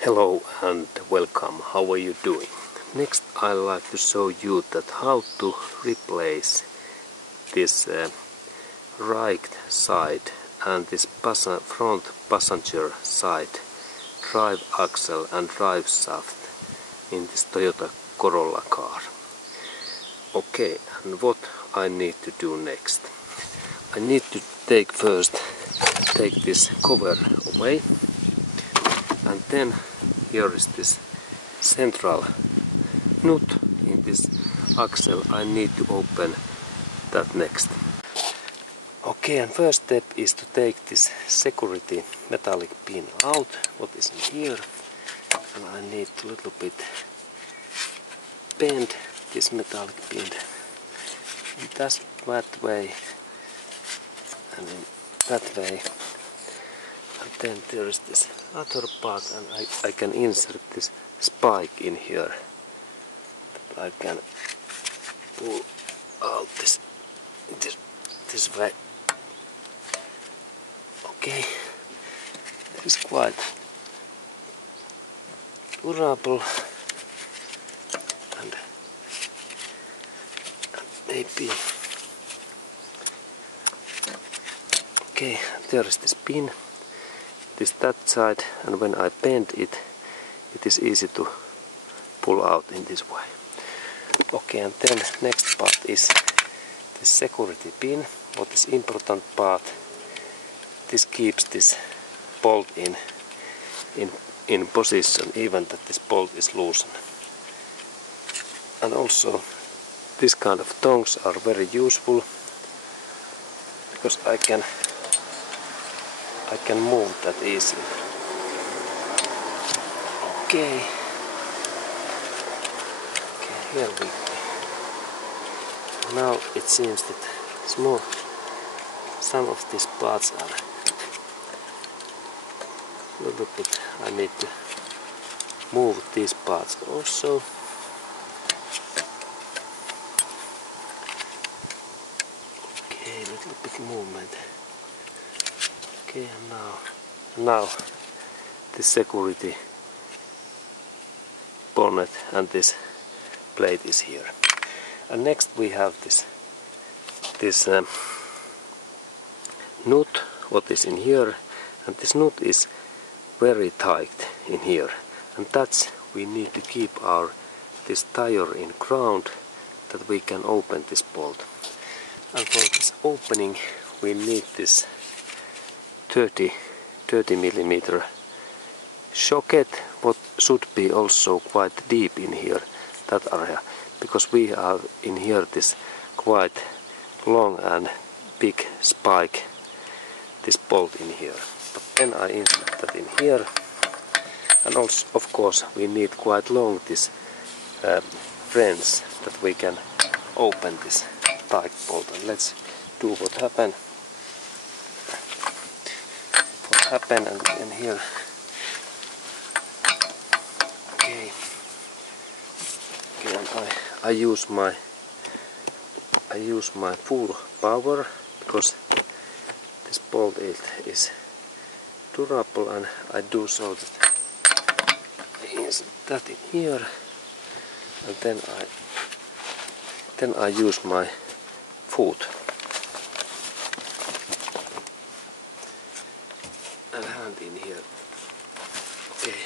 Hello and welcome. How are you doing? Next I'd like to show you that how to replace this right side and this front passenger side drive axle and drive shaft in this Toyota Corolla car. Okay, and what I need to do next? I need to take this cover away, and then here is this central nut in this axle. I need to open that next. Okay, and first step is to take this security metallic pin out, what is in here, and I need to little bit bend this metallic pin in that way and in that way. And then there is this other part, and I can insert this spike in here. I can pull out this way. Okay, this is quite durable and maybe. Okay, there is this pin. It is that side, and when I bend it, it is easy to pull out in this way. Okay, and then next part is the security pin. What is important part? This keeps this bolt in position, even that this bolt is loosened. And also, this kind of tongs are very useful because I can move that easily. Okay, here we go. Now it seems that some of these parts are a little bit. I need to move these parts also. Okay, a little bit movement. Okay, and now the security bonnet and this plate is here. And next we have this nut, what is in here, and this nut is very tight in here, and that's we need to keep this tire in ground that we can open this bolt. And for this opening we need this 30 millimeter socket, what should be also quite deep in here, that area, because we have in here this quite long and big spike, this bolt in here. But then I insert that in here, and also of course we need quite long this wrench that we can open this tight bolt. And let's do what happened. And here. Okay, and I use my full power because this bolt is durable, and I do so that I insert that in here, and then I use my foot and hand in here. Okay,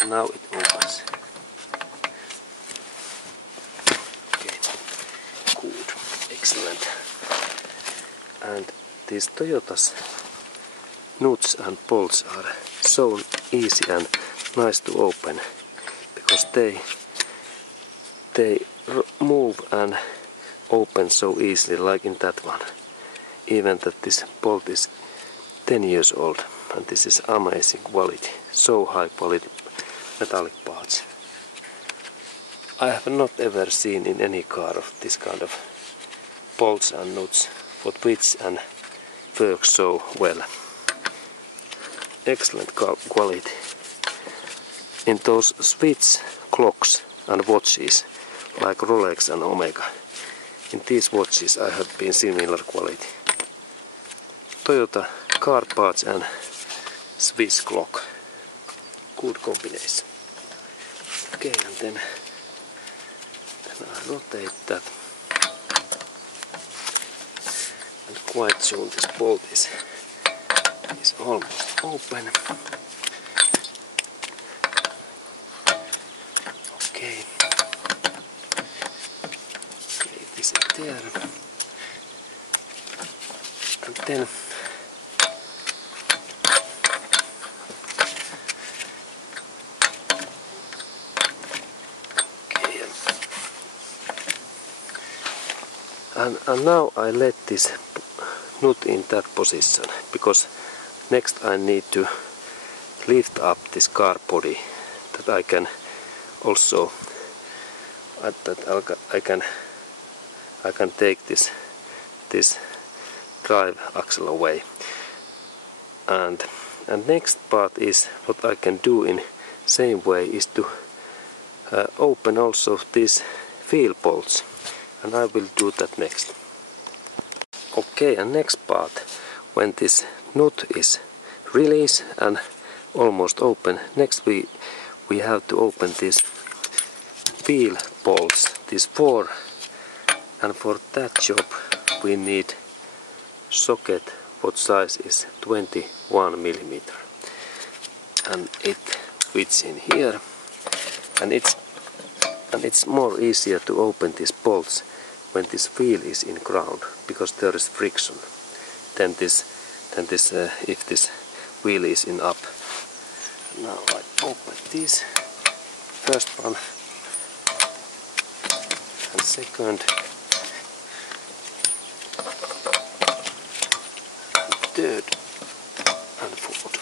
and now it opens. Okay, good, excellent. And these Toyota's nuts and bolts are so easy and nice to open because they move and open so easily, like in that one. Even that this bolt is 10 years old, and this is amazing quality, so high quality metallic parts. I have not ever seen in any car of this kind of bolts and nuts what fits and works so well. Excellent quality. In those switch clocks and watches like Rolex and Omega, in these watches I have been similar quality. Toyota car parts and Swiss clock. good combination. Okay, and then I rotate that, and quite soon this bolt is almost open. Okay, this is there, and then and now I let this nut in that position, because next I need to lift up this car body, that I can also I can take this drive axle away. And next part is what I can do in same way is to open also these wheel bolts, and I will do that next. Okay, and next part, when this nut is released and almost open, next we have to open these wheel bolts, these 4, and for that job we need socket what size is 21 millimeter, and it fits in here, and it's more easier to open these bolts when this wheel is in ground, because there is friction than this if this wheel is in up. Now I open this first one and second and third and fourth.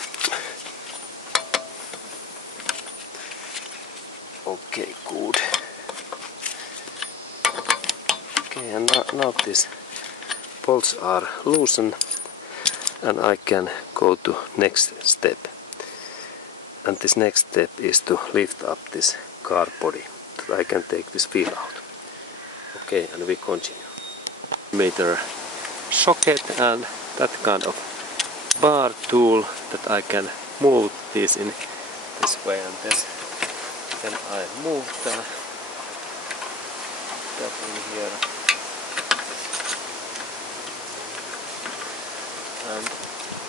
Okay, good. Okay, and now these bolts are loosened, and I can go to next step. And this next step is to lift up this car body, that I can take this wheel out. Okay, and we continue. Meter socket and that kind of bar tool that I can move this in this way, and this. Then I move that in here,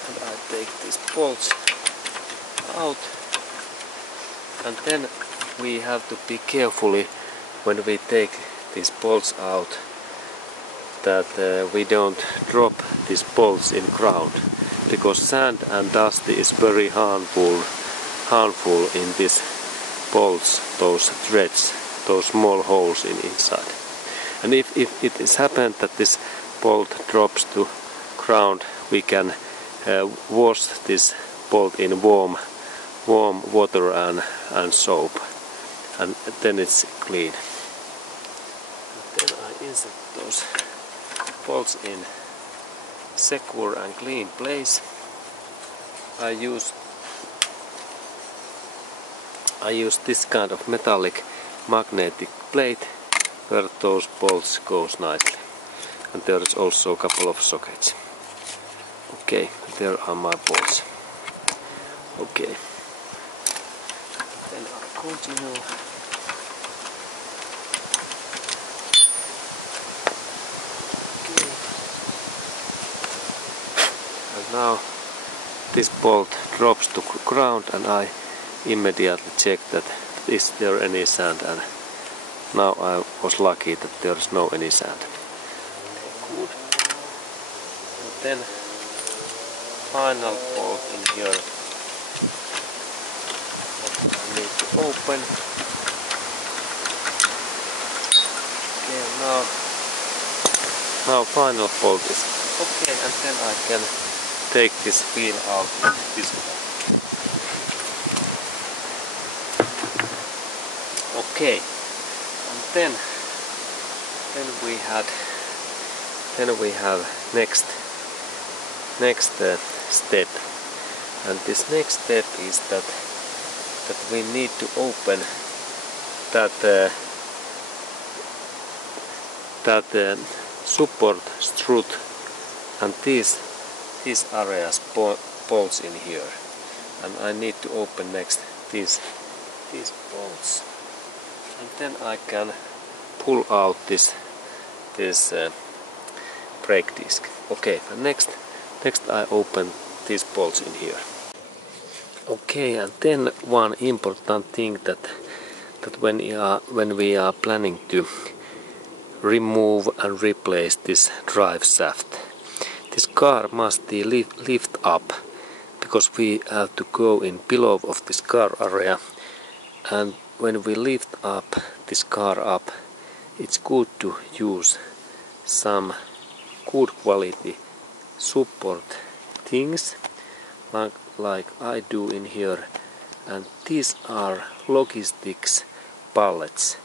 and I take these bolts out, and then we have to be carefully when we take these bolts out that we don't drop these bolts in ground, because sand and dust is very harmful in this bolts, those threads, those small holes inside. And if it is happened that this bolt drops to ground, we can wash this bolt in warm water and soap, and then it's clean. And then I insert those bolts in secure and clean place. I use this kind of metallic magnetic plate where those bolts goes nicely, and there is also a couple of sockets. Okay, there are my bolts. Okay, then I continue. Okay, and now this bolt drops to ground, and I immediately check that is there any sand, and now I was lucky that there is no any sand. Good. And then final bolt in here that I need to open. Okay, now final bolt is okay, and then I can take this wheel out this way. Okay, and then we have next step, and this next step is that we need to open that support strut and these areas bolts in here, and I need to open next these bolts, and then I can pull out this brake disc. Okay, and next I open these bolts in here. Okay, and then one important thing that when we are planning to remove and replace this drive shaft, this car must be lift up, because we have to go in below of this car area, and when we lift up this car up, it's good to use some good quality support things like I do in here, and these are logistics pallets.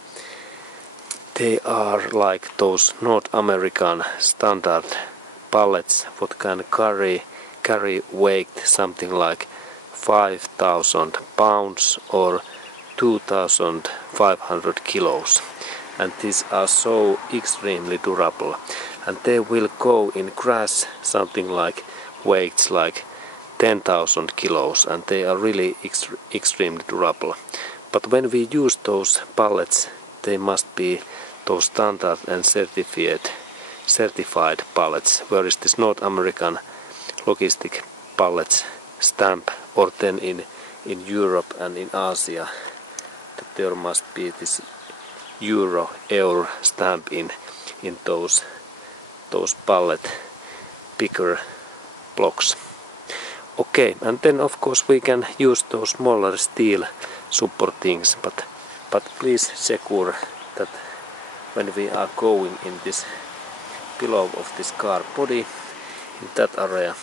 They are like those North American standard pallets what can carry weight something like 5,000 pounds or 2,500 kilos, and these are so extremely durable, and they will go in crash something like weights like 10,000 kilos, and they are really extremely durable. But when we use those pallets, they must be those standard and certified pallets, whereas this North American logistic pallets stamp, or then in Europe and in Asia, that there must be this euro stamp in those pallet bigger blocks. Okay, and then of course we can use those smaller steel support things, but please secure that when we are going in this below of this car body, in that area,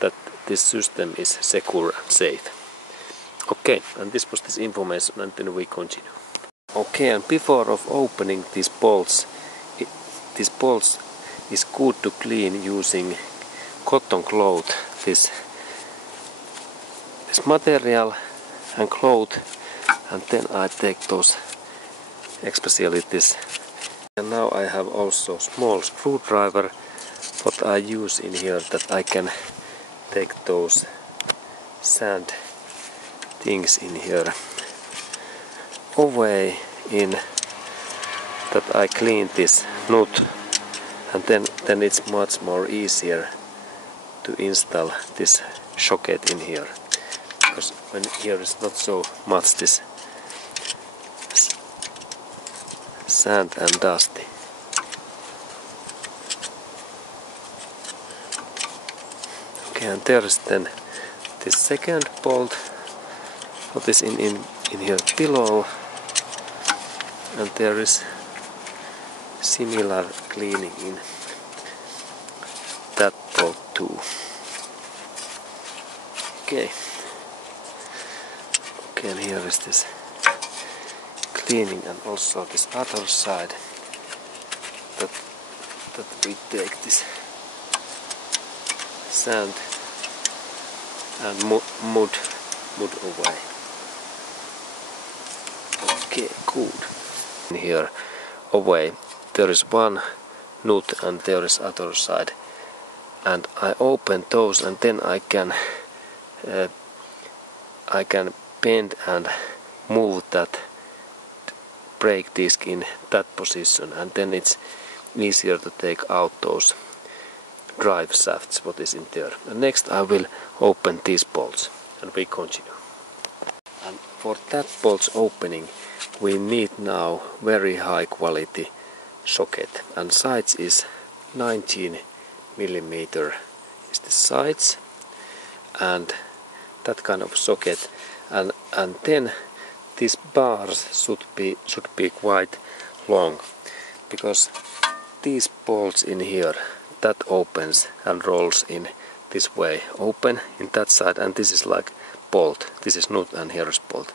that this system is secure and safe. Okay, and this was this information, and then we continue. Okay, and before of opening these bolts is good to clean using cotton cloth, this material and cloth, and then I take those, especially this. And now I have also small screwdriver what I use in here, that I can take those sand things in here away, in that I clean this nut, and then it's much more easier to install this socket in here, because when here is not so much this sand and dusty. Okay, and there is then this second bolt what is in here below, and there is similar cleaning in that bolt too. Okay, and here is this cleaning, and also this other side, that we take this sand and mud away. Okay, good. In here away there is one nut, and there is other side, and I open those, and then I can bend and move that brake disc in that position, and then it's easier to take out those drive shafts what is in there. And next I will open these bolts, and we continue. And for that bolts opening we need now very high quality socket, and size is 19 millimeter is the size, and that kind of socket, and then these bars should be quite long, because these bolts in here, that opens and rolls in this way, open in that side, and this is like bolt, this is nut and here is bolt.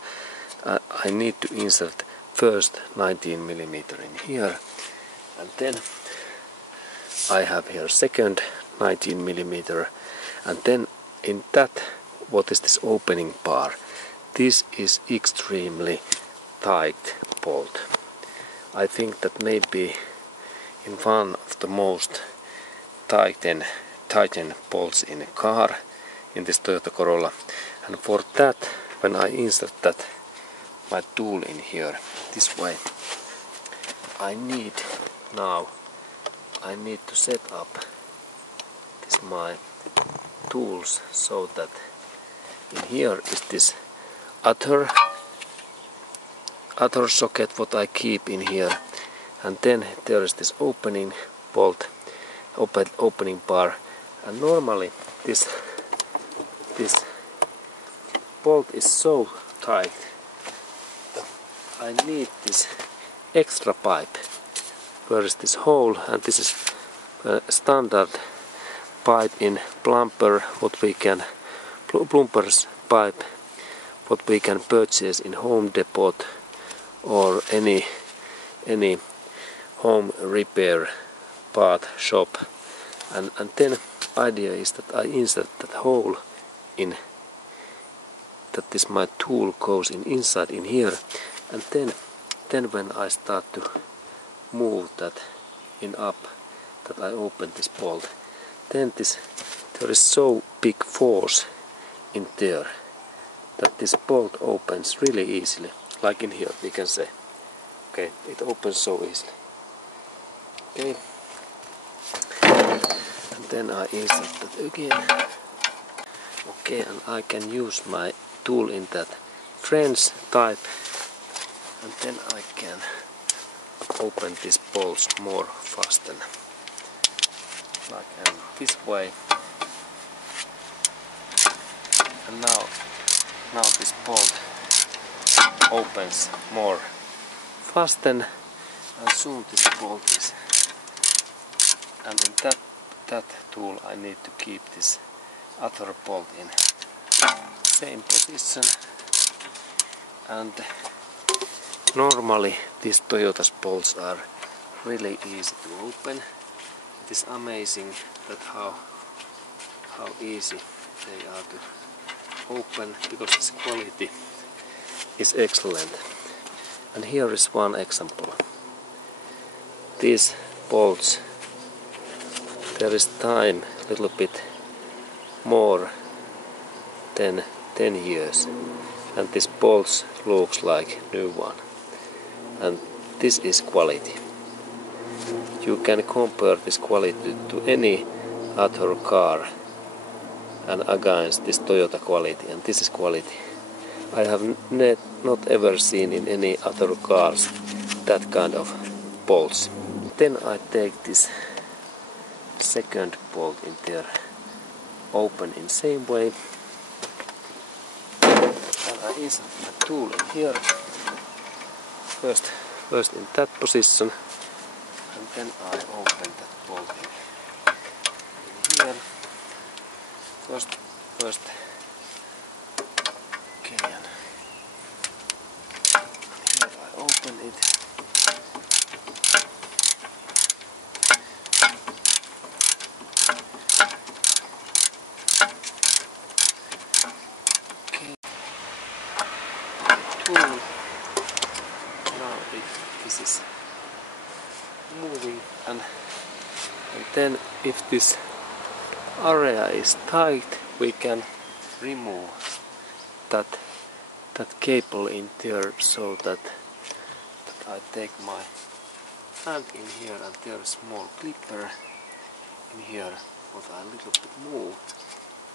I need to insert first 19 millimeter in here, and then I have here second 19 millimeter, and then in that, what is this opening bar? This is extremely tight bolt. I think that maybe in one of the most tighten bolts in a car, in this Toyota Corolla, and for that when I insert that my tool in here this way, I need to set up this my tools so that in here is this other socket what I keep in here, and then there is this opening bolt, opening bar, and normally this bolt is so tight that I need this extra pipe. Where is this hole? And this is a standard pipe in plumber's pipe what we can purchase in Home Depot or any home repair part shop, and then idea is that I insert that hole in, that this my tool goes inside in here, and then when I start to move that in up, that I open this bolt, then there is so big force in there that this bolt opens really easily, like in here we can say. Okay, it opens so easily. Okay, and then I insert that again. Okay, and I can use my tool in that French type, and then I can open these bolts more faster, like this way. And now this bolt opens more faster, and soon this bolt is. And in that tool I need to keep this other bolt in same position. And normally these Toyota's bolts are really easy to open. It is amazing that how easy they are to open, because its quality is excellent. And here is one example. These bolts, there is time a little bit more than 10 years, and this bolts looks like new one, and this is quality. You can compare this quality to any other car and against this Toyota quality, and this is quality. I have not ever seen in any other cars that kind of bolts. Then I take this second bolt in there, open in same way, and I insert the tool in here, first in that position, and then I open that bolt in here. First, okay, and here I open it. Okay, tool. Now this is moving, and then if this area is tight, we can remove that cable in there, so that I take my hand in here, and there is small clipper in here what I little bit move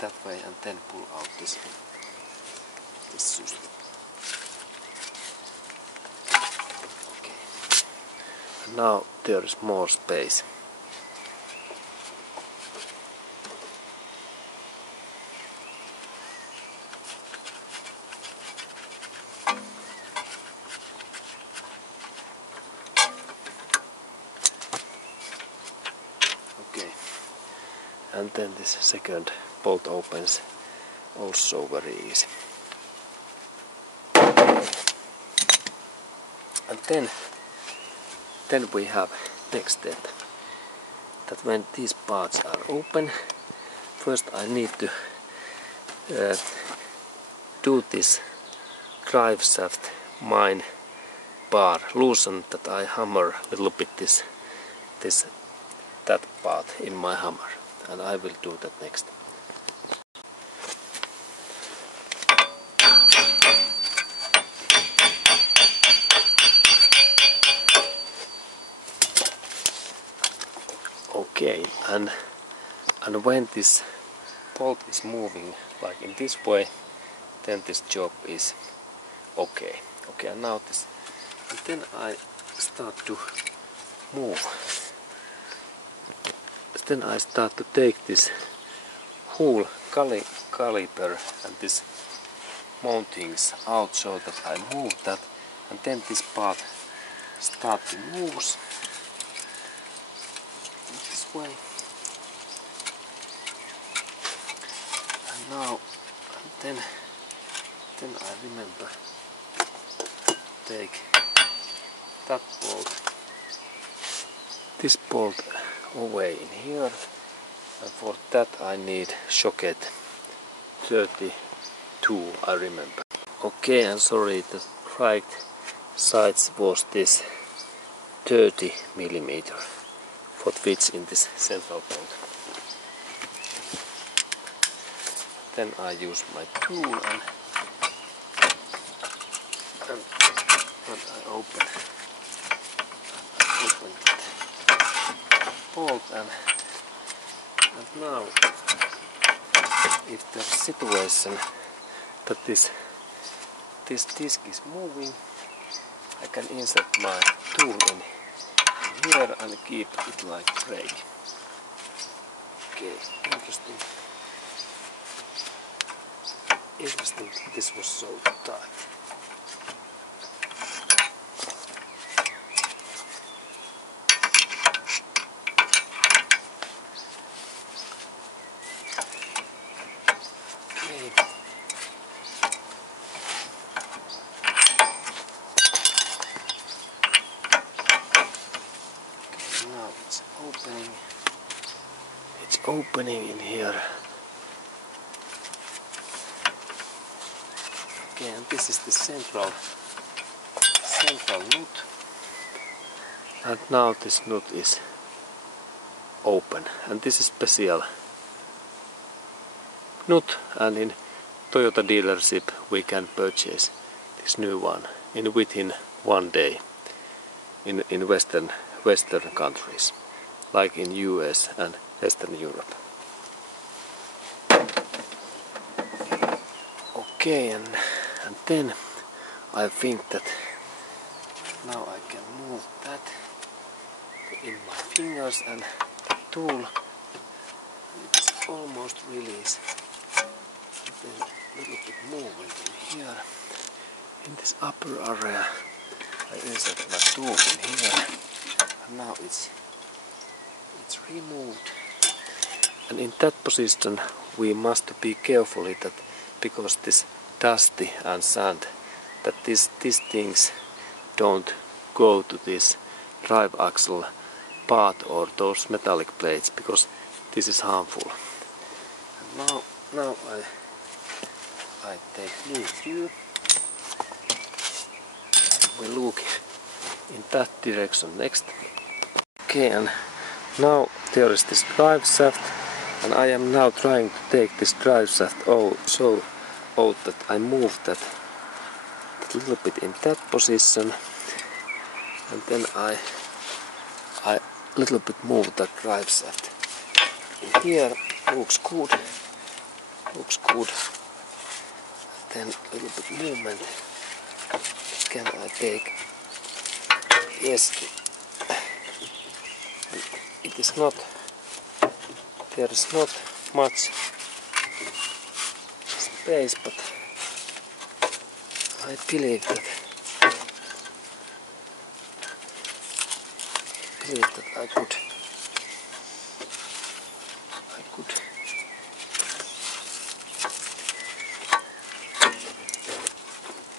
that way, and then pull out this system. Okay, and now there is more space. And then this second bolt opens also very easy. And then we have next step, that when these parts are open, first I need to do this Driveshaft mine bar, loosen that I hammer a little bit that part in my hammer, and I will do that next. Okay, and when this bolt is moving like in this way, then this job is okay. Okay, and now this, and then I start to move. Then I start to take this whole caliper and this mountings out so that I move that, and then this part start to move this way. And now, and then I remember take that bolt, this bolt away in here, and for that I need socket 32, I remember. Okay, and sorry, the right size was this 30 millimeter what fits in this central bolt. Then I use my tool and I open that bolt, and now if there's a situation that this disc is moving, I can insert my tool in here and keep it like brake. Okay, interesting. Interesting, this was so tight. It's opening in here. Okay, and this is the central nut. And now this nut is open. And this is special nut, and in Toyota dealership we can purchase this new one within 1 day in Western countries, like in US and Western Europe. Okay, and then I think that now I can move that in my fingers, and the tool is almost released. Then a little bit movement in here. In this upper area I insert my tool in here, and now it's removed. And in that position we must be carefully that, because this dusty and sand, that these things don't go to this drive axle part or those metallic plates, because this is harmful. And now I take new view. We look in that direction next. Okay, and now there is this drive shaft, and I am now trying to take this drive shaft out that I move that a little bit in that position, and then I little bit move that drive shaft in here. Looks good. Then a little bit movement. Can I take? Yes. It is not. There is not much space, but I believe that I could.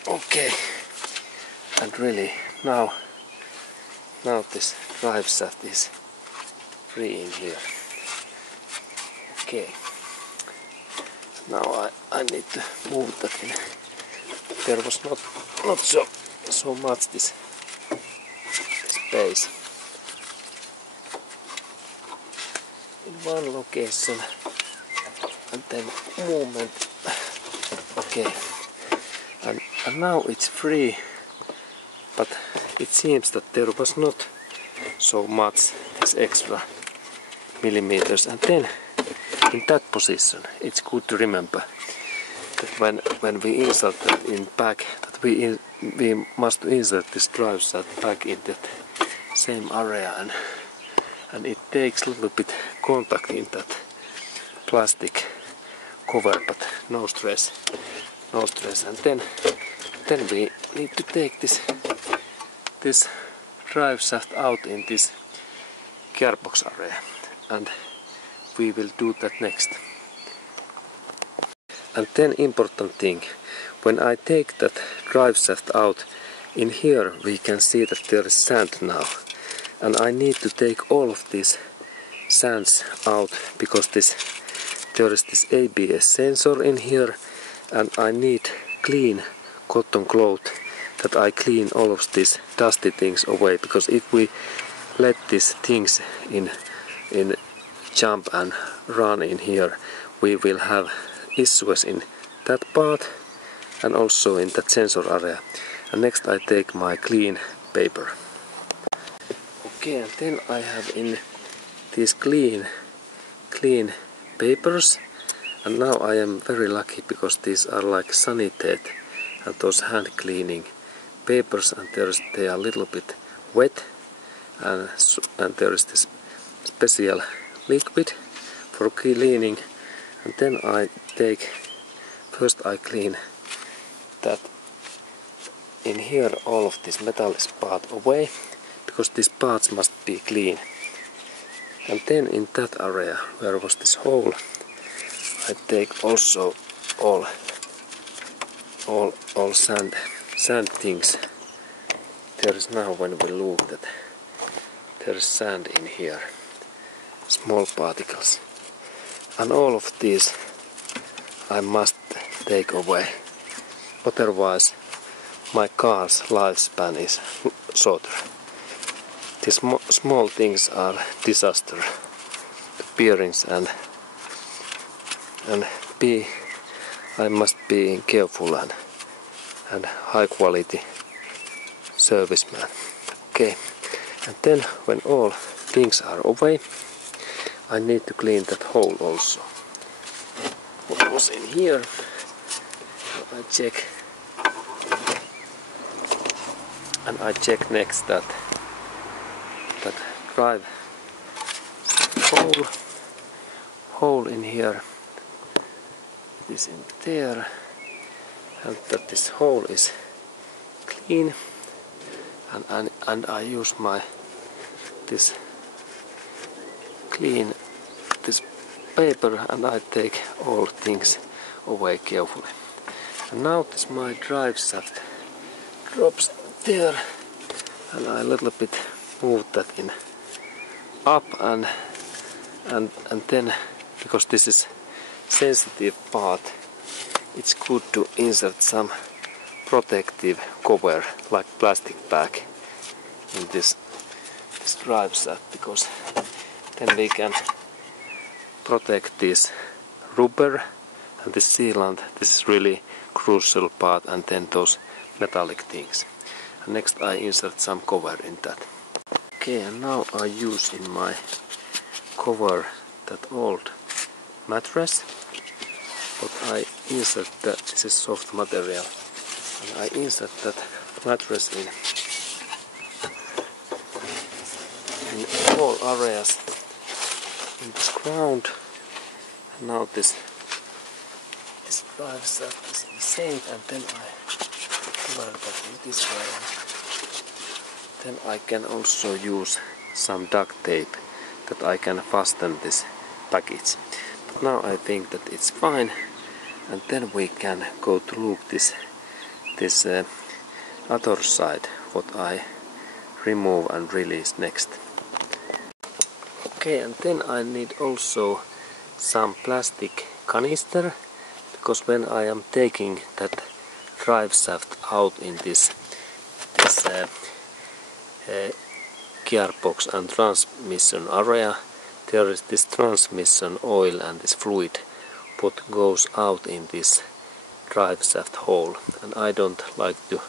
Okay, and really now this drive shaft is free in here. Okay, now I need to move that in. There was not so much this space in one location, and then movement. Okay, and now it's free, but it seems that there was not so much this extra millimeters, and then in that position it's good to remember that when we insert that in back, that we must insert this drive shaft back in that same area, and it takes a little bit contact in that plastic cover, but no stress, and then we need to take this drive shaft out in this gearbox area, and we will do that next. And then important thing, when I take that drive shaft out, in here we can see that there is sand now, and I need to take all of these sands out because there is this ABS sensor in here, and I need clean cotton cloth that I clean all of these dusty things away, because if we let these things in jump and run in here, we will have issues in that part and also in that sensor area. And next I take my clean paper. Okay, and then I have in these clean papers, and now I am very lucky because these are like Sanitate and those hand cleaning papers, and they are a little bit wet, and there is this special liquid for cleaning. And then first I clean that in here, all of this metal part away, because these parts must be clean. And then in that area where was this hole, I take also all sand things. There is now, when we look, that there is sand in here, small particles, and all of these I must take away, otherwise my car's lifespan is shorter. These small things are disaster to appearance, and I must be careful and high quality serviceman. Okay, and then when all things are away, I need to clean that hole also. What was in here? I check, and I check next that drive hole in here. It is in there, and that this hole is clean, and I use this paper, and I take all things away carefully. And now this my drive shaft drops there, and I a little bit move that in up, and then, because this is sensitive part, it's good to insert some protective cover like plastic bag in this drive shaft, because then we can protect this rubber and this sealant. This is really crucial part, and then those metallic things. And next I insert some cover in that. Okay, and now I use in my cover that old mattress, but I insert that, this is soft material, and I insert that mattress in all areas in this ground. And now this drive shaft is safe, and then I cover that in this way. Then I can also use some duct tape that I can fasten this package. But now I think that it's fine, and then we can go to look this other side, what I remove and release next. Okay, and then I need also some plastic canister, because when I am taking that drive shaft out in this gearbox and transmission area, there is this transmission oil and this fluid what goes out in this drive shaft hole, and I don't like to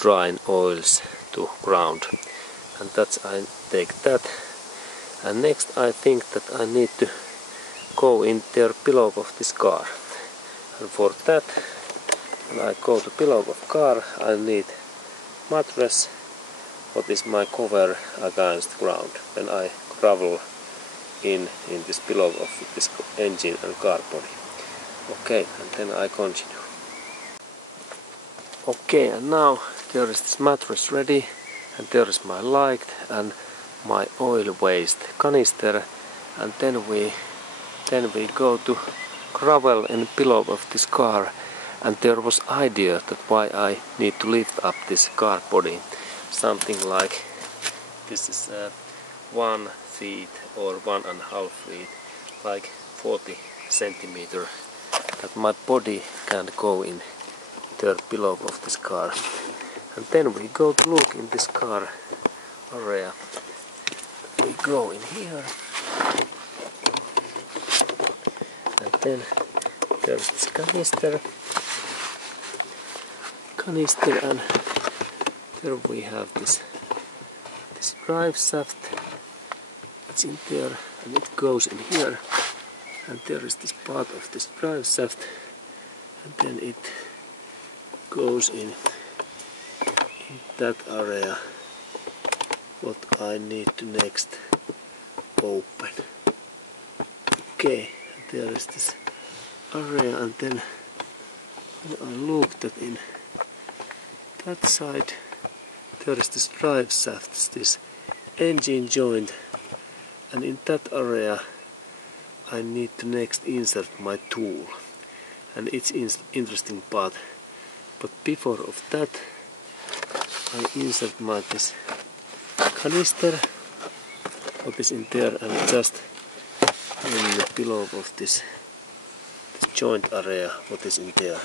drain oils to ground, and that's I take that And next I think that I need to go in the below of this car. And for that, when I go to below of car, I need mattress, what is my cover against ground when I travel in this below of this engine and car body. Okay, and then I continue. Okay, and now there is this mattress ready, and there is my light and my oil waste canister, and then we go to gravel in below of this car. And there was idea that why I need to lift up this car body, something like this is 1 feet or 1.5 feet, like 40 centimeter, that my body can go in there below of this car. And then we go to look in this car area. We go in here, and then there's this canister, and there we have this drive shaft. It's in there and it goes in here, and there is this part of this drive shaft, and then it goes in that area what I need to next open. Okay, and there is this area, and then when I looked at in that side, there is this drive shaft, this engine joint, and in that area I need to next insert my tool, and it's interesting part. But before of that, I insert this canister, what is in there, and just in the below of this joint area, what is in there.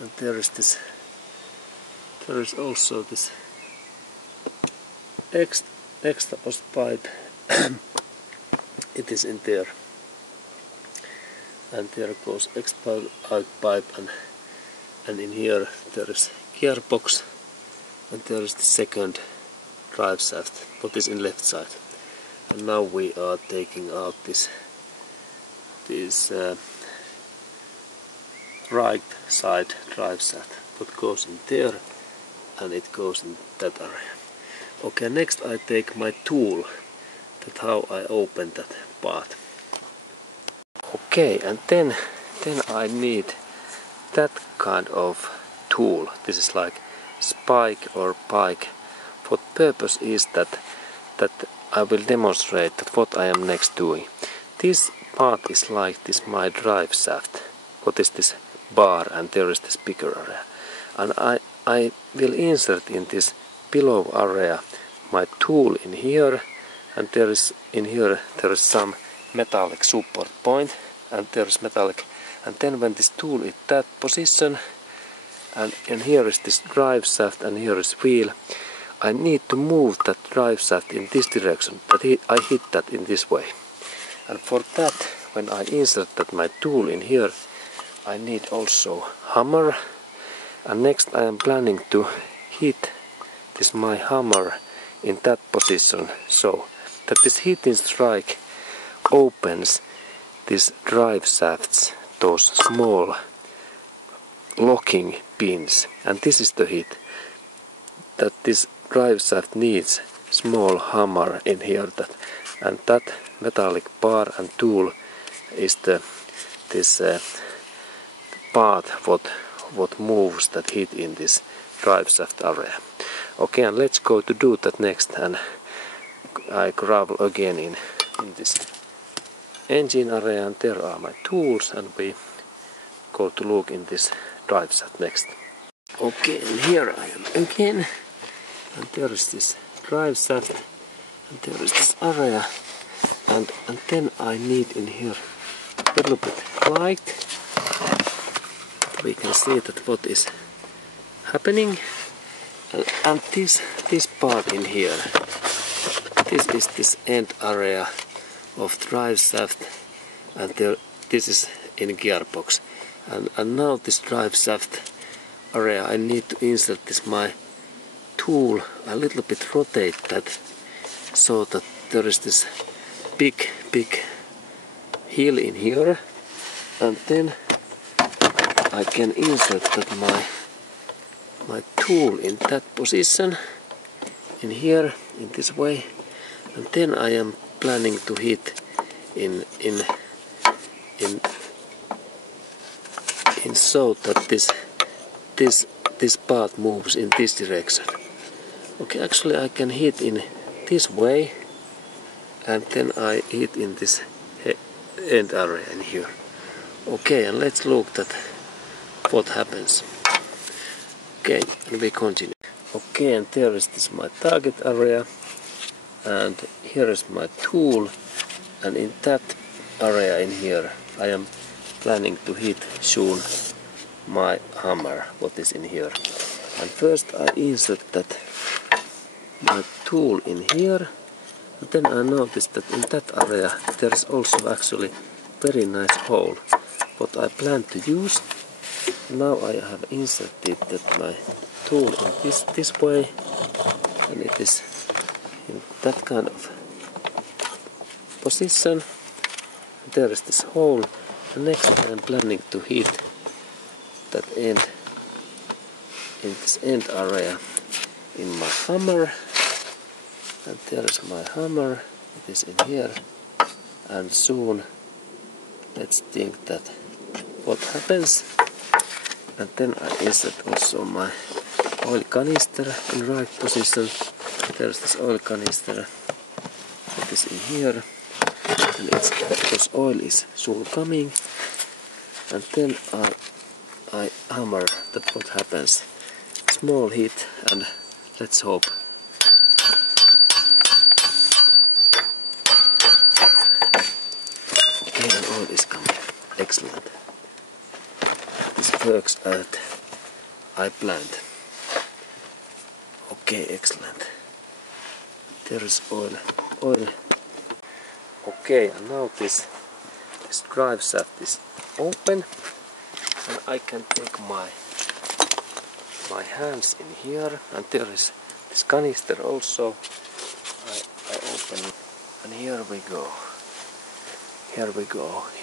And there is also this extra hose pipe. It is in there, and there goes extra pipe, and in here there is gearbox, and there is the second drive shaft, what is in left side. And now we are taking out this right side drive shaft, what goes in there, and it goes in that area. Okay, next I take my tool, that how I open that part. Okay, and then I need that kind of tool. This is like spike or pike. What purpose is that I will demonstrate what I am next doing. This part is like this my drive shaft. What is this bar, and there is this bigger area. And I will insert in this below area my tool in here, and there is in here there is some metallic support point, and there is metallic, and then when this tool is that position, and here is this drive shaft and here is wheel, I need to move that drive shaft in this direction, that I hit that in this way. And for that, when I insert that my tool in here, I need also hammer, and next I am planning to hit this my hammer in that position, so that this hitting strike opens this drive shafts, those small locking pins, and this is the hit, that this drive shaft needs small hammer in here, and that metallic bar and tool is this part what moves that hit in this drive shaft area. Okay, and let's go to do that next, and I gravel again in this engine area, and there are my tools, and we go to look in this drive shaft next. Okay, and here I am again, and there is this drive shaft, and there is this area, and then I need in here a little bit light. We can see that what is happening, and this part in here, this is this end area of drive shaft, and this is in gearbox, and now this drive shaft area I need to insert this my tool, a little bit rotate that so that there is this big heel in here, and then I can insert that my tool in that position in here in this way, and then I am planning to hit in so that this part moves in this direction. Okay, actually I can hit in this way, and then I hit in this end area in here. Okay, and let's look at what happens. Okay, and we continue. Okay, and there is this my target area, and here is my tool, and in that area in here I am planning to hit soon my hammer, what is in here. And first I insert that my tool in here, and then I noticed that in that area there is also actually very nice hole what I plan to use. Now I have inserted that my tool in this way, and it is in that kind of position. There is this hole, and next I am planning to hit that end in this end area in my hammer, and there is my hammer, it is in here, and soon let's think that what happens. And then I insert also my oil canister in right position. There's this oil canister, it is in here, and it's because oil is soon coming, and then I hammer that what happens. Small hit, and let's hope. Okay, and oil is coming. Excellent. This works as I planned. Okay, excellent. There is oil. Okay, and now this drive shaft is open, and I can take my hands in here, and there is this canister also. I open it, and here we go.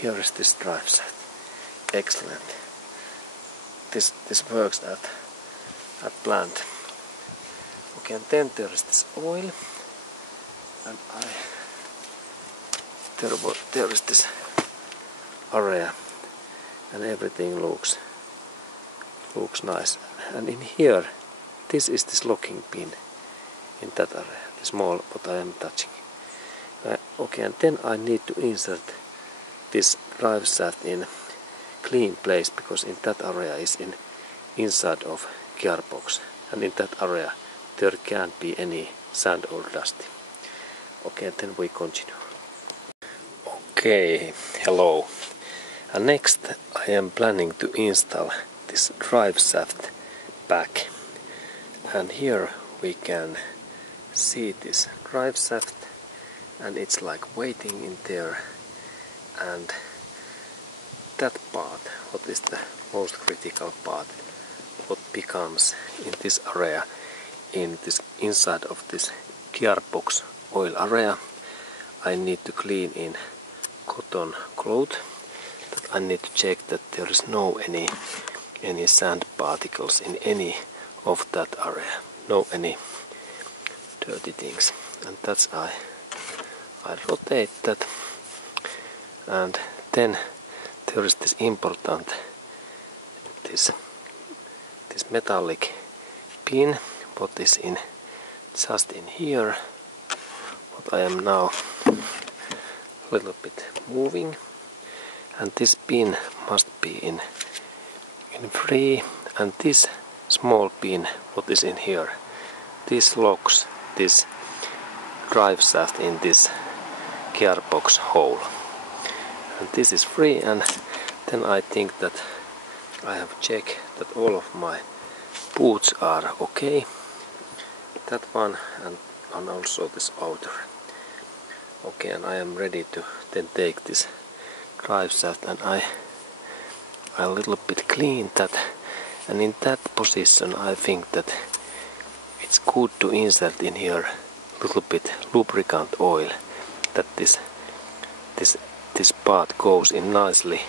Here is this drive shaft. Excellent. This works at planned. Okay, and then there is this oil, and there is this area, and everything looks nice. And in here, this is this locking pin in that area, the small what I am touching. Okay, and then I need to insert this drive shaft in clean place, because in that area is inside of gearbox, and in that area there can't be any sand or dust. Okay, and then we continue. Okay, hello. And next I am planning to install this drive shaft back, and here we can see this drive shaft, and it's like waiting in there, and that part, what is the most critical part, what becomes in this area, in this inside of this gearbox oil area, I need to clean in cotton cloth. That I need to check that there is no any sand particles in any of that area, no any dirty things, and that's I rotate that, and then there is this important this metallic pin what is in just in here, what I am now a little bit moving, and this pin must be in free, and this small pin what is in here, this locks this drive shaft in this gearbox hole, and this is free. And then I think that I have checked that all of my boots are okay, that one and also this outer. Okay, and I am ready to then take this drive shaft, and I a little bit clean that, and in that position I think that it's good to insert in here little bit lubricant oil that this part goes in nicely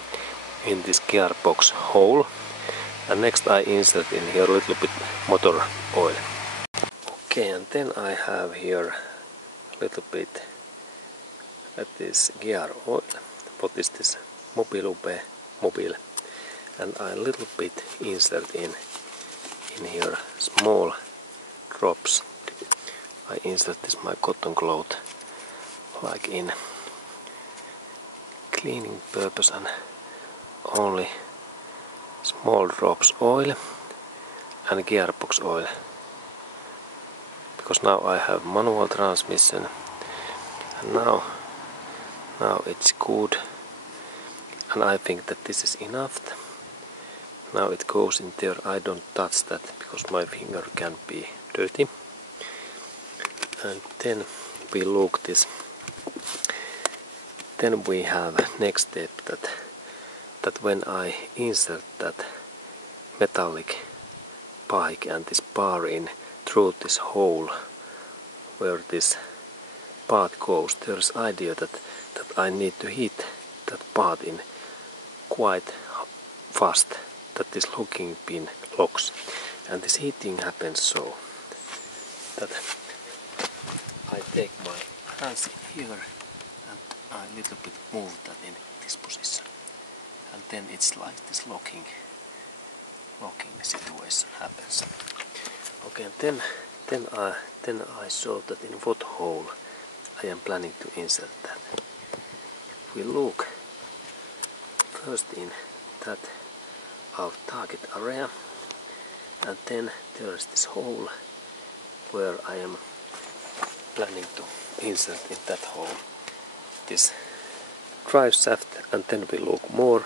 in this gearbox hole. And next I insert in here a little bit motor oil. Okay, and then I have here a little bit at this gear oil. What is this? Mobile, and I a little bit insert in here small drops. I insert this my cotton cloth like in cleaning purpose, and only small drops oil and gearbox oil, because now I have manual transmission, and now it's good, and I think that this is enough. Now it goes in there. I don't touch that because my finger can be dirty. And then we look this. Then we have next step that when I insert that metallic pike and this bar in through this hole where this part goes, there's idea that I need to hit that part in quite fast, that this locking pin locks. And this heating happens so that I take my hands in here and I little bit move that in this position, and then it's like this locking situation happens. Okay, and then I show that in what hole I am planning to insert that. We look first in that our target area, and then there is this hole where I am planning to insert in that hole this drive shaft, and then we look more,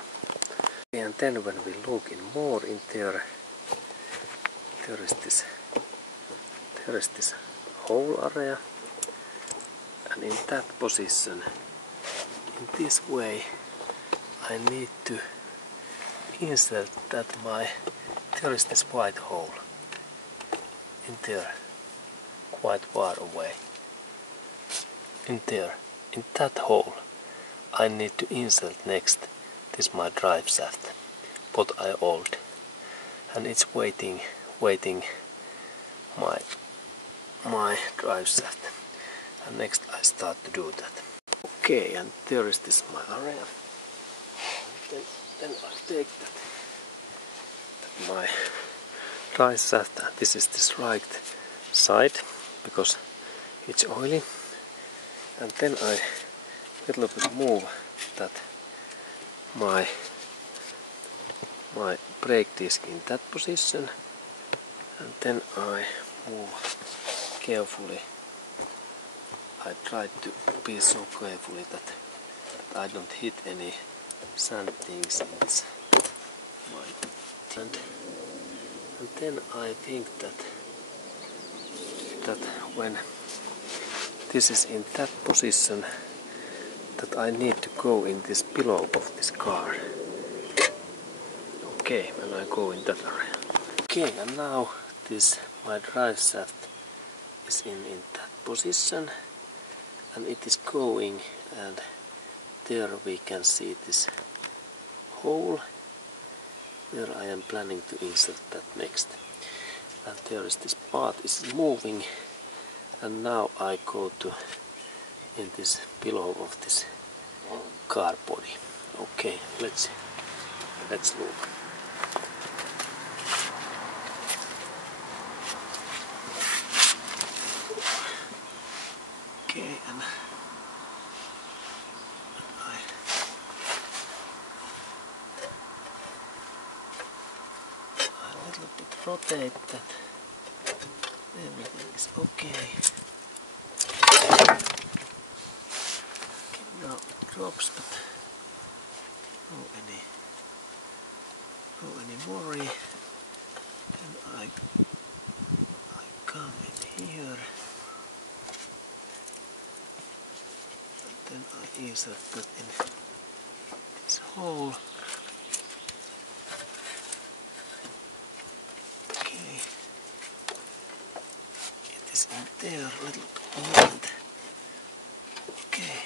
and then when we look in more in there is this hole area, and in that position, in this way, I need to insert that there is this white hole in there, quite far away. In there, in that hole, I need to insert next this my drive shaft, what I oiled, and it's waiting my drive shaft, and next I start to do that. Okay, and there is this my area, and then I take that my drive shaft, and this is this right side because it's oily, and then I little bit move that my brake disc in that position, and then I move carefully. I try to be so carefully that I don't hit any sand things in this and then I think that when this is in that position, that I need to go in this pillow of this car. Okay, and I go in that area. Okay, and now this my drive shaft is in that position, and it is going, and there we can see this hole where I am planning to insert that next. And there is this part is moving, and now I go to in this pillow of this car body. Okay, let's look. Okay, and I a little bit rotate that. Everything is okay. Okay, now it drops, but no any worry. And I come in here, and then I insert that in this hole. Okay, it is this in there a little moment. Okay.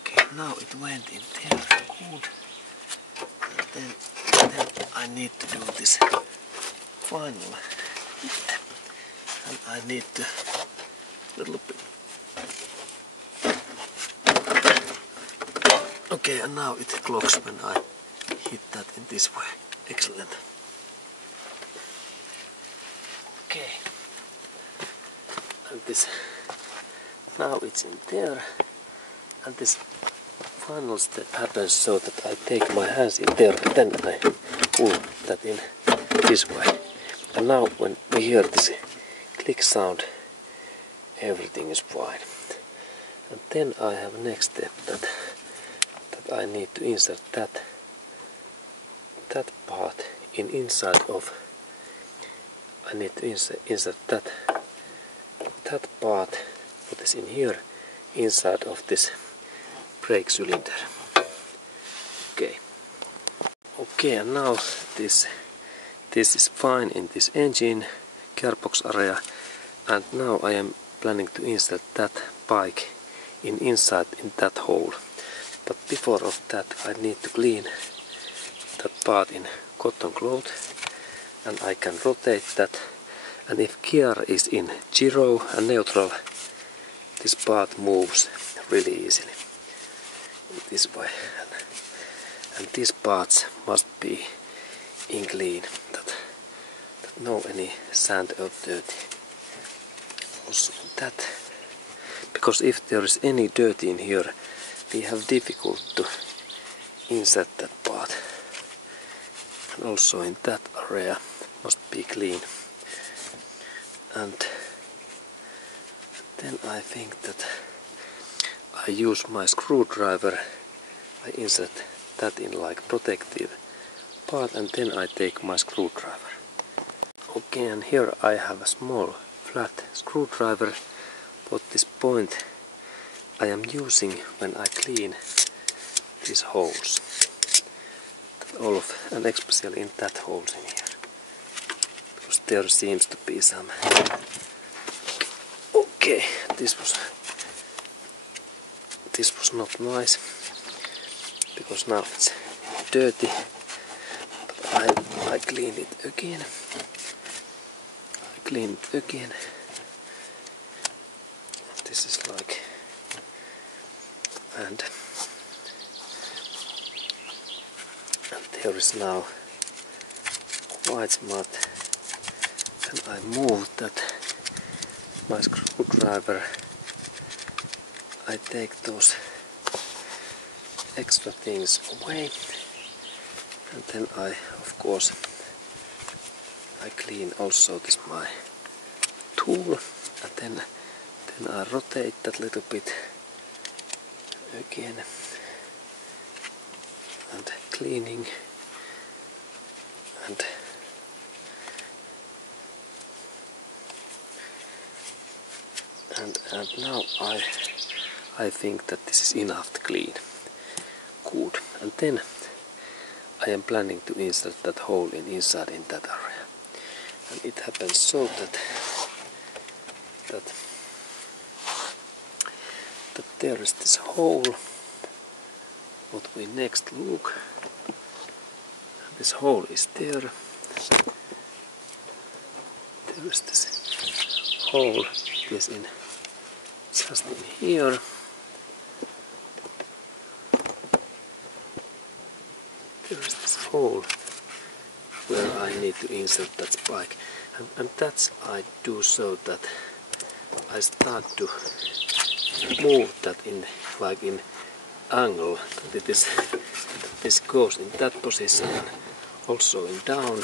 Okay, now it went in there. Good. And then I need to do this final hit. And I need to little bit. Okay, and now it clocks when I hit that in this way. Excellent. Okay. And this, now it's in there, and this final step happens so that I take my hands in there and then I pull that in this way. And now when we hear this click sound, everything is fine. And then I have next step that I need to insert that part in inside of. I need to insert that part what is in here inside of this brake cylinder. Okay. Okay, and now this is fine in this engine gearbox area, and now I am planning to insert that bike inside in that hole. But before of that I need to clean that part in cotton cloth, and I can rotate that, and if gear is in 0 and neutral, this part moves really easily in this way, and these parts must be in clean, that no any sand or dirt also in that, because if there is any dirt in here we have difficult to insert that part, and also in that area must be clean. And then I think that I use my screwdriver, I insert that in like protective part, and then I take my screwdriver. Okay, and here I have a small flat screwdriver, but this point I am using when I clean these holes. All of, and especially in that holes in here, because there seems to be some. Okay, this was not nice, because now it's dirty, but I clean it again. This is like, and there is now quite smart, and I move that my screwdriver, I take those extra things away, and then I of course I clean also this my tool, and then I rotate that little bit again, and cleaning, and now I think that this is enough to clean. Good. And then I am planning to insert that hole inside in that area, and it happens so that there is this hole what we next look. This hole is there. There is this hole, this in just in here. There is this hole where I need to insert that spike, and that's I do so that I start to move that in like in angle, that this goes in that position, also in down,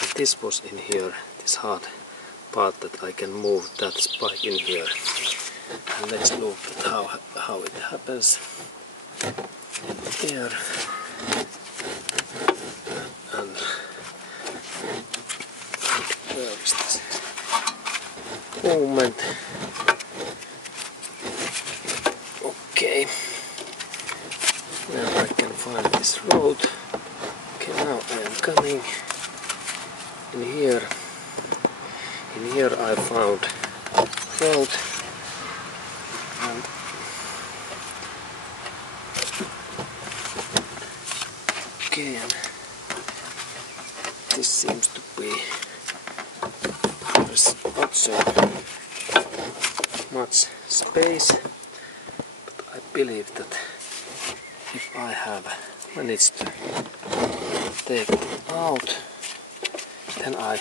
and this was in here, this hard part that I can move that spike in here. And let's look at how it happens here. And where is this movement? Okay, where I can find this road. Okay, now I am coming. In here I found road and again this seems to be, there's not so much space, but I believe that if I have managed to take it out, then I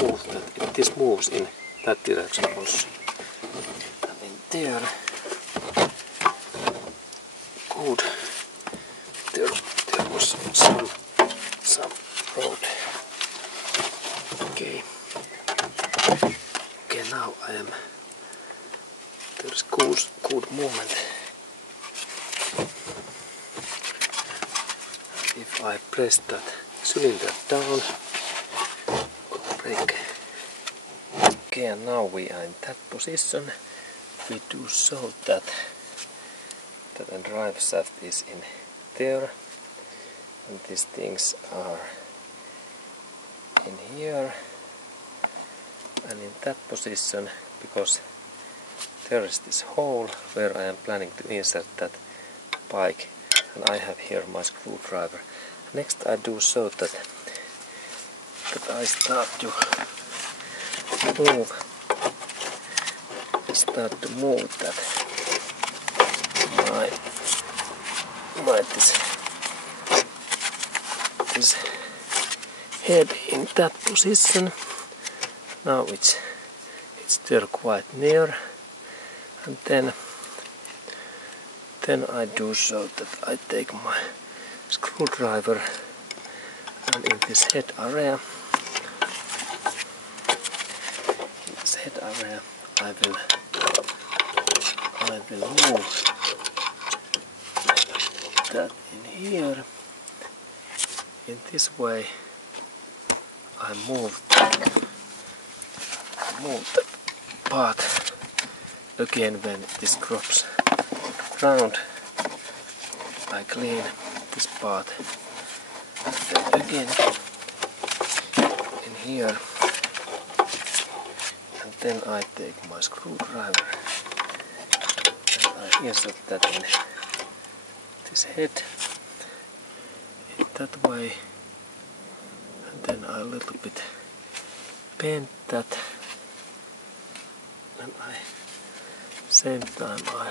move that, if this moves in that direction also. And in there, good, there was some road. Okay, now I am, there's good movement. If I press that cylinder down, brake. Okay, and now we are in that position. We do so that a drive shaft is in there, and these things are in here, and in that position, because there is this hole where I am planning to insert that bike, and I have here my screwdriver. Next I do so that I start to move that this head in that position. Now it's there quite near, and then I do so that I take my screwdriver, and in this head area, I will move that in here. In this way I move the part again. When this drops round, I clean this part, and then again in here, and then I take my screwdriver and I insert that in this head in that way, and then I a little bit bend that, and same time I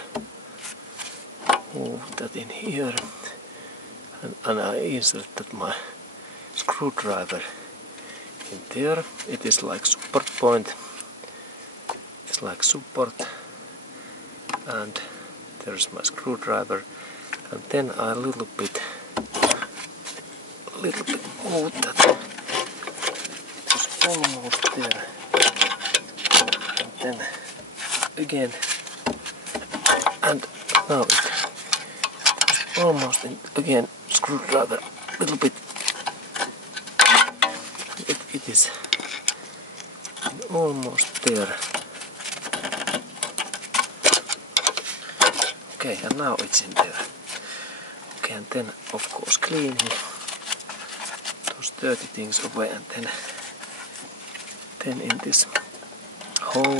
move that in here, and I insert that my screwdriver in there. It is like support point, it's like support, and there's my screwdriver, and then I a little bit move that. It's almost there, and then again, and now it's almost in, again screwdriver a little bit. It is almost there. Okay, and now it's in there. Okay, and then of course cleaning those dirty things away, and then in this hole,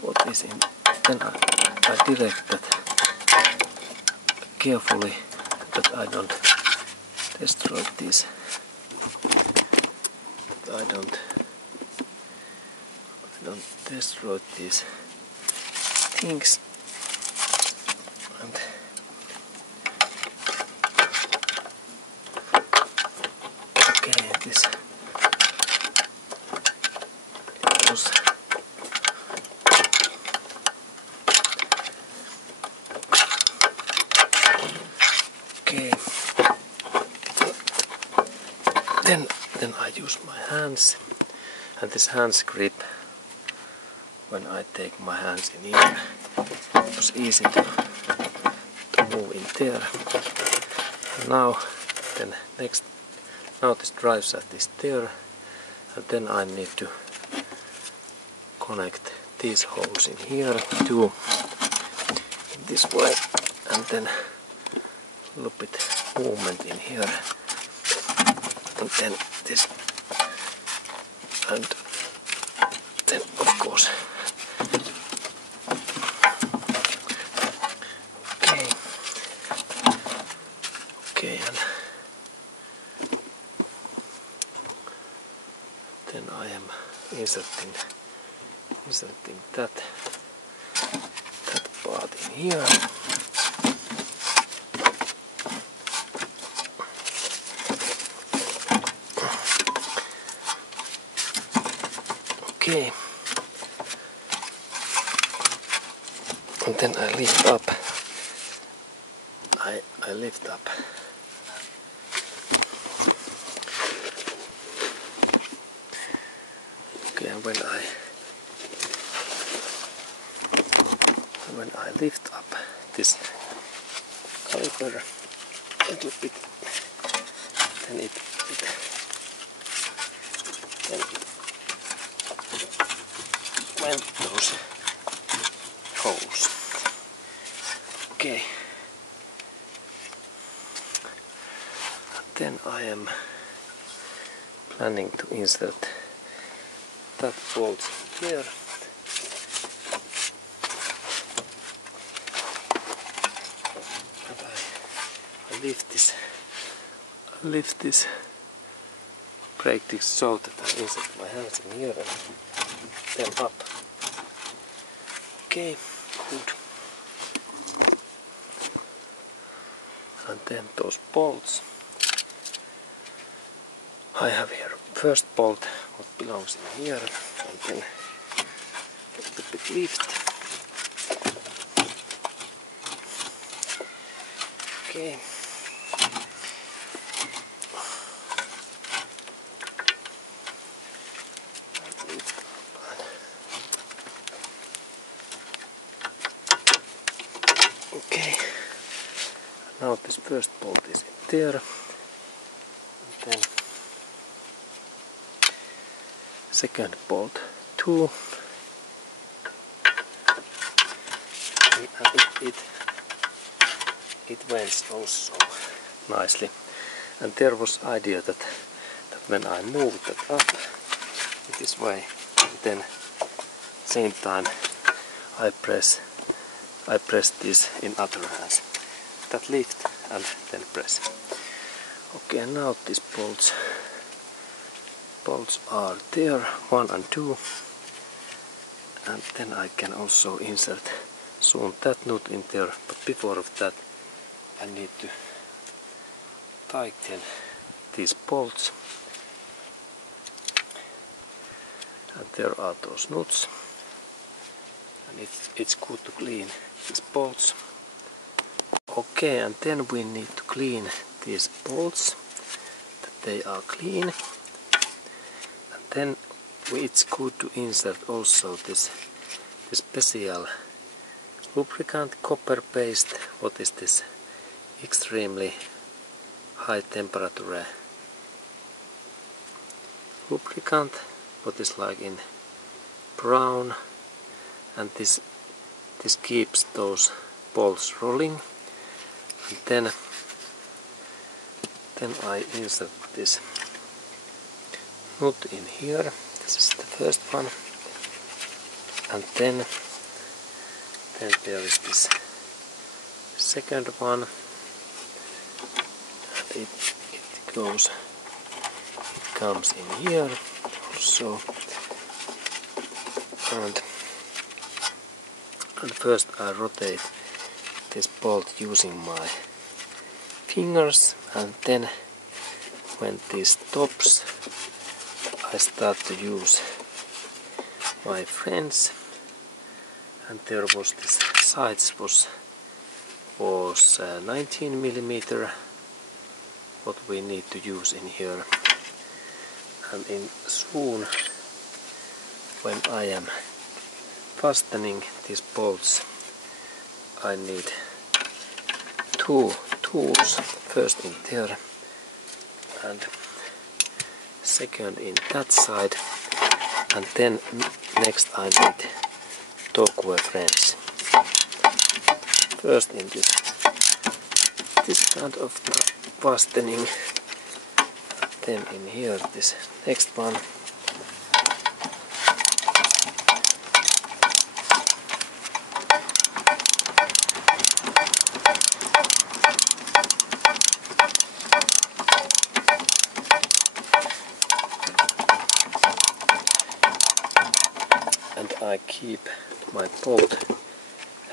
what is in, then I direct that carefully that I don't destroy these. I don't destroy these things, and okay, this was okay. Then I use my hands, and this hands grip, when I take my hands in here, it was easy to move in there. And now this drive shaft is there, and then I need to connect these holes in here too, in this way, and then a little bit movement in here, and then this, and course. Okay, and then I am inserting that part in here. Okay, and then I lift up. I lift up. Okay, and when I lift up this caliper a little bit, then it went those holes. Okay. Then I am planning to insert that bolt here. And I lift this brake disc so that I insert my hands in here and then up. Okay, good. And then those bolts. I have here first bolt what belongs in here, and then a little bit lift. Okay. And lift up. Okay. Now this first bolt is in there, and then second bolt 2, and it went also nicely. And there was idea that when I moved that up in this way, then same time I press this in other hands. That lift and then press. Okay, now these bolts are there, 1 and 2, and then I can also insert soon that nut in there, but before of that I need to tighten these bolts, and there are those nuts, and it's good to clean these bolts. Okay, and then we need to clean these bolts, that they are clean. Then it's good to insert also this special lubricant, copper based. What is this? Extremely high temperature lubricant. What is like in brown, and this keeps those bolts rolling. And then I insert this nut in here. This is the first one, and then there is this second one, and it comes in here also, and first I rotate this bolt using my fingers, and then when this stops I start to use my friends, and there was this size was 19 millimeter what we need to use in here, and in soon when I am fastening these bolts I need 2 tools, first in there and second in that side, and then next I need torque friends. First in this kind of fastening, then in here this next one, I keep my both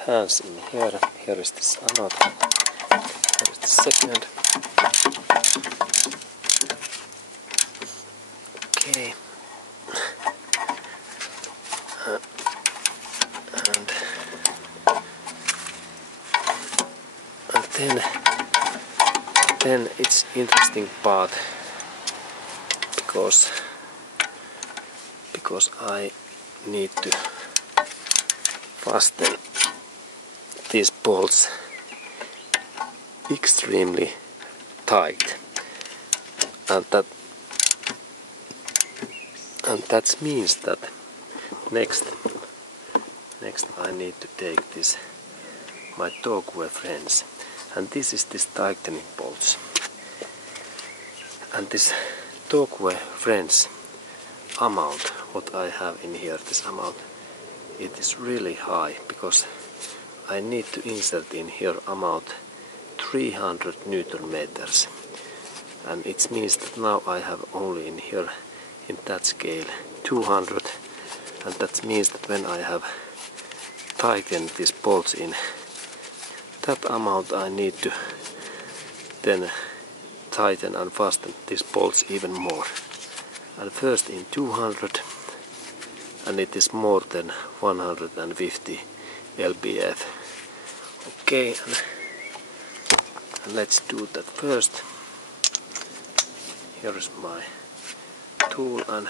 hands in here. Here is this anode. Here is the second. Okay. And then it's interesting part because I need to fasten these bolts extremely tight, and that means that next I need to take this my torque reference, and this is this tightening bolts, and this torque reference amount what I have in here, this amount, it is really high because I need to insert in here amount 300 Newton meters, and it means that now I have only in here in that scale 200, and that means that when I have tightened these bolts in that amount, I need to then tighten and fasten these bolts even more. And first in 200, and it is more than 150 lbf. Okay, and let's do that first. Here is my tool, and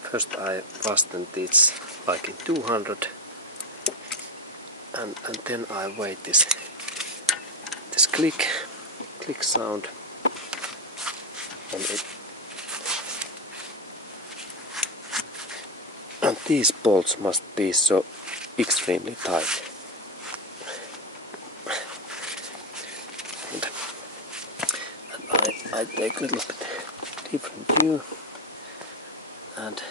first I fasten this like in 200, and then I wait this click sound, and these bolts must be so extremely tight. And I take a little bit different view, and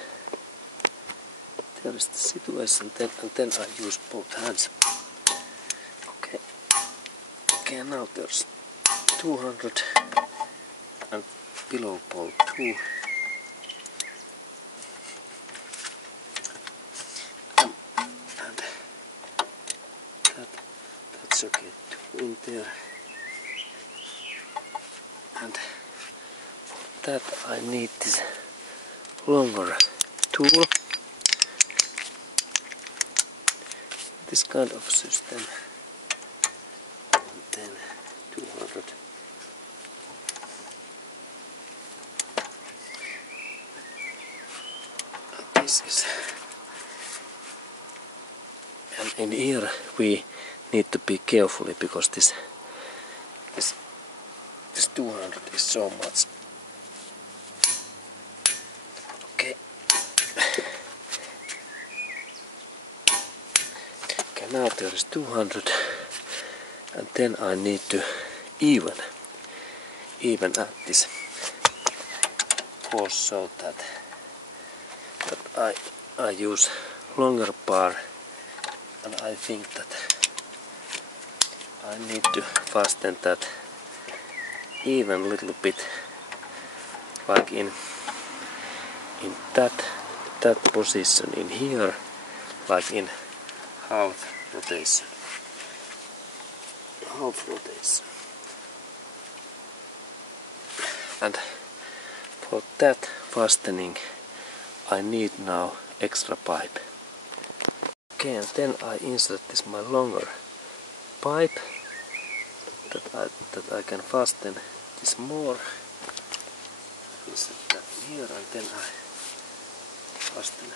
there is the situation, and then I use both hands. Okay, now there's 200 and below bolt 2. And that's okay, 2 in there. And for that I need this longer tool. This kind of system. And then 200. And this is. And in here we need to be carefully because this 200 is so much. Okay. Okay, now there is 200, and then I need to even at this force so that I use longer bar, and I think that I need to fasten that even a little bit, like in that position in here, like in half rotation. And for that fastening I need now extra pipe. Okay, and then I insert this my longer pipe that I can fasten this more. Insert that in here, and then I fasten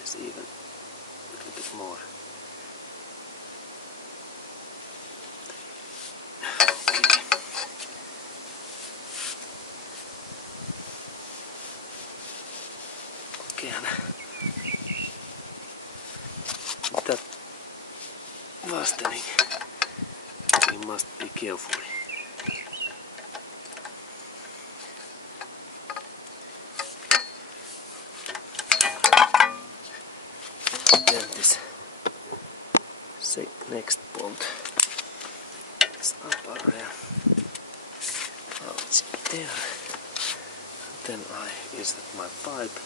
this even a little bit more. Okay, and that fastening we must be careful. Then this next bolt is upper there. Now it's there. And then I insert my pipe.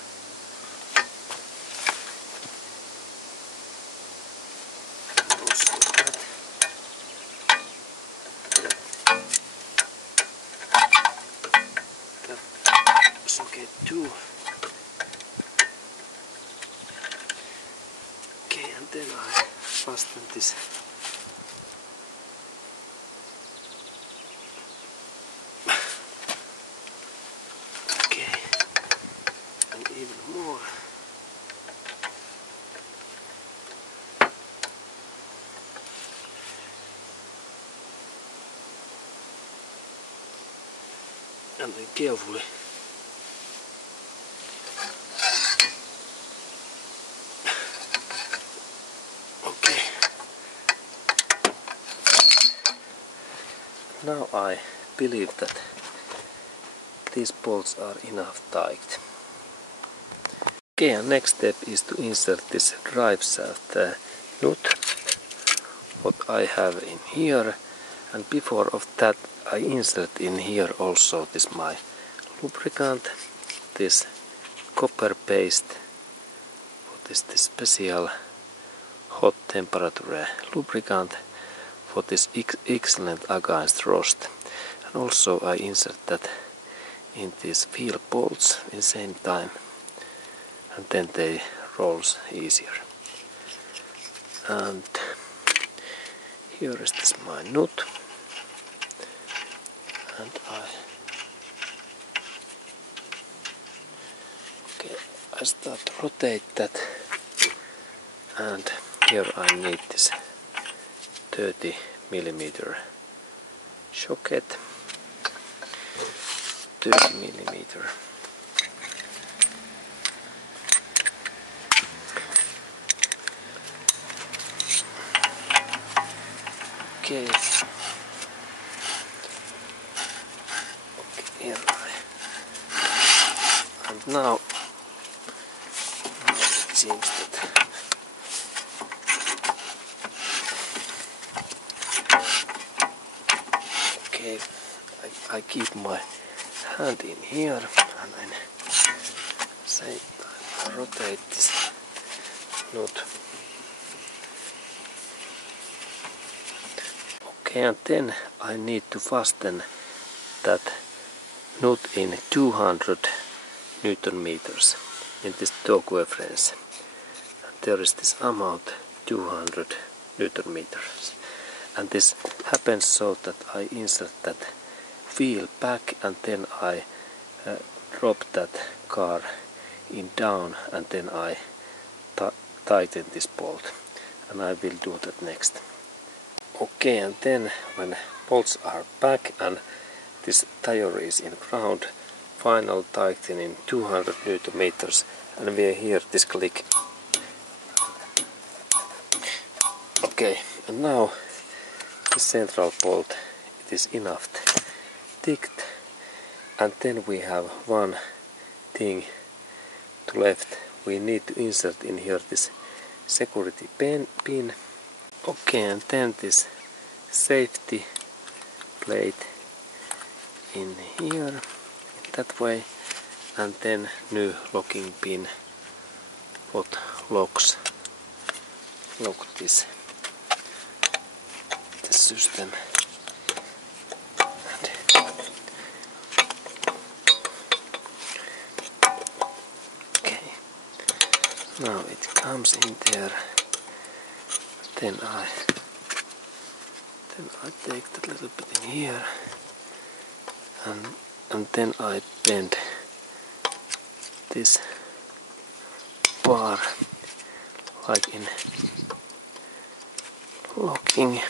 then I fasten this. Okay, and even more. And then carefully okay. Now I believe that these bolts are enough tight. Okay, and next step is to insert this drive shaft nut what I have in here, and before of that I insert in here also this my lubricant, this copper paste, what is this special hot temperature lubricant for this excellent against rust, and also I insert that in these wheel bolts in same time, and then they rolls easier. And here is this my nut, and I start to rotate that, and here I need this 30mm socket, 30mm. Okay, here and now it seems that okay, I keep my hand in here and then same time I rotate this nut. Okay, and then I need to fasten that nut in 200 Newton meters in this torque reference. And there is this amount 200 Newton meters. And this happens so that I insert that wheel back, and then I drop that car in down, and then I tighten this bolt, and I will do that next. Okay, and then when bolts are back and this tire is in ground, final tightening 200 Newton meters, and we hear this click. Okay, and now the central bolt, it is enough ticked, and then we have one thing to left. We need to insert in here this security pin. Okay, and then this safety plate in here, that way, and then new locking pin what lock this system. Okay, now it comes in there. Then I take that little bit in here, and then I bend this bar like in locking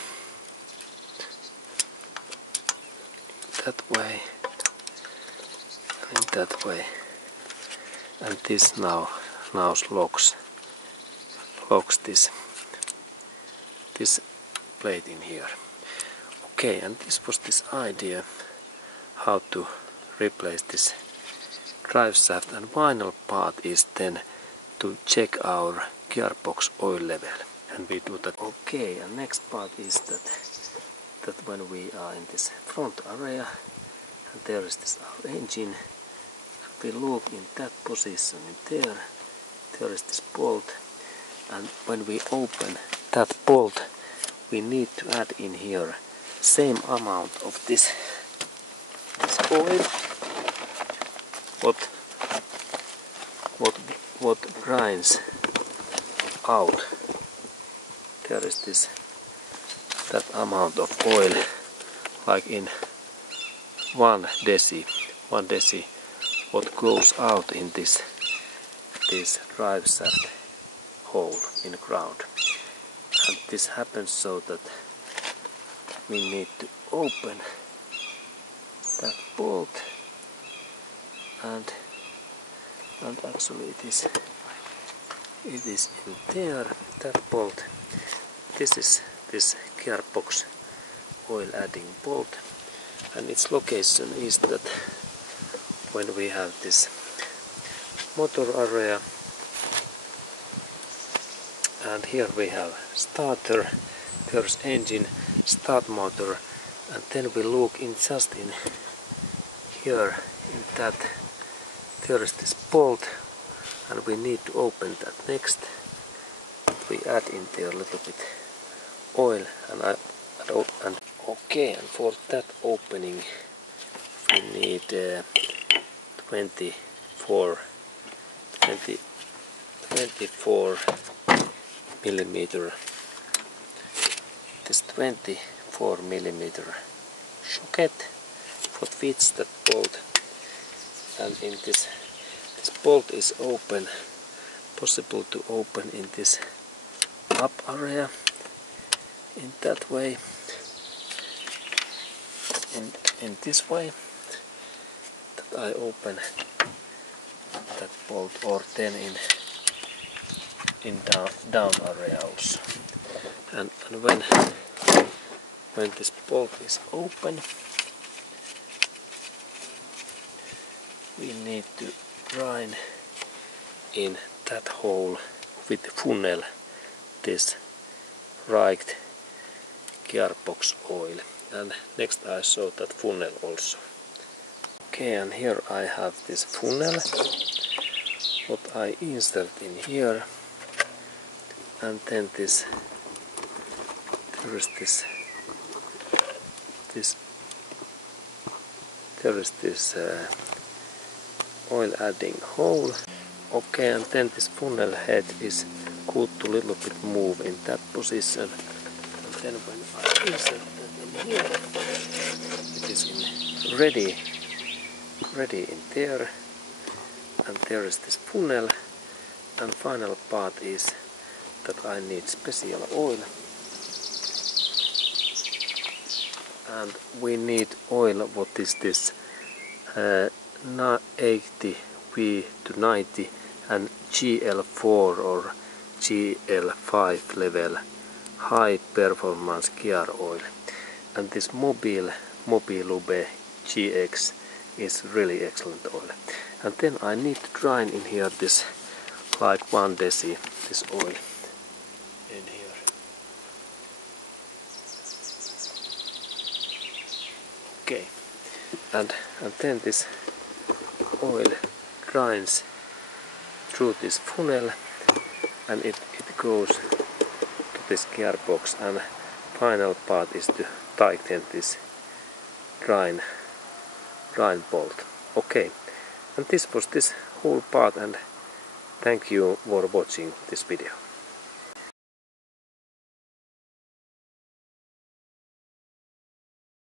that way and in that way, and this now locks this plate in here. Okay, and this was this idea how to replace this drive shaft, and final part is then to check our gearbox oil level, and we do that. Okay, and next part is that when we are in this front area and there is this our engine, and we look in that position in there is this bolt, and when we open that bolt we need to add in here same amount of this oil what grinds out there is that amount of oil, like in 1 deci, what goes out in this drive shaft hole in ground. And this happens so that we need to open that bolt, and actually it is in there, that bolt. This is this gearbox oil adding bolt, and its location is that when we have this motor area, and here we have starter, there's engine, start motor, and then we look in just in here in that there is this bolt, and we need to open that. Next we add in there a little bit oil, and okay, and for that opening we need 24 millimeter, this 24 millimeter socket what fits that bolt. And in this bolt is open, possible to open in this up area in that way, in this way, that I open that bolt, or then in down area also. And when this bolt is open, we need to drain in that hole with funnel this right gearbox oil. And next I show that funnel also. Okay, and here I have this funnel what I insert in here, and then there is this oil adding hole. Okay, and then this funnel head is good to little bit move in that position. And then when I insert that in here, it is ready in there, and there is this funnel. And final part is that I need special oil, and we need oil what is this 80V to 90 and GL4 or GL5 level high performance gear oil. And this Mobile Lube GX is really excellent oil. And then I need to drain in here this like 1 deci this oil in here. Okay, and then this oil drains through this funnel, and it goes to this gearbox, and final part is to tighten this drain bolt. Okay, and this was this whole part, and thank you for watching this video.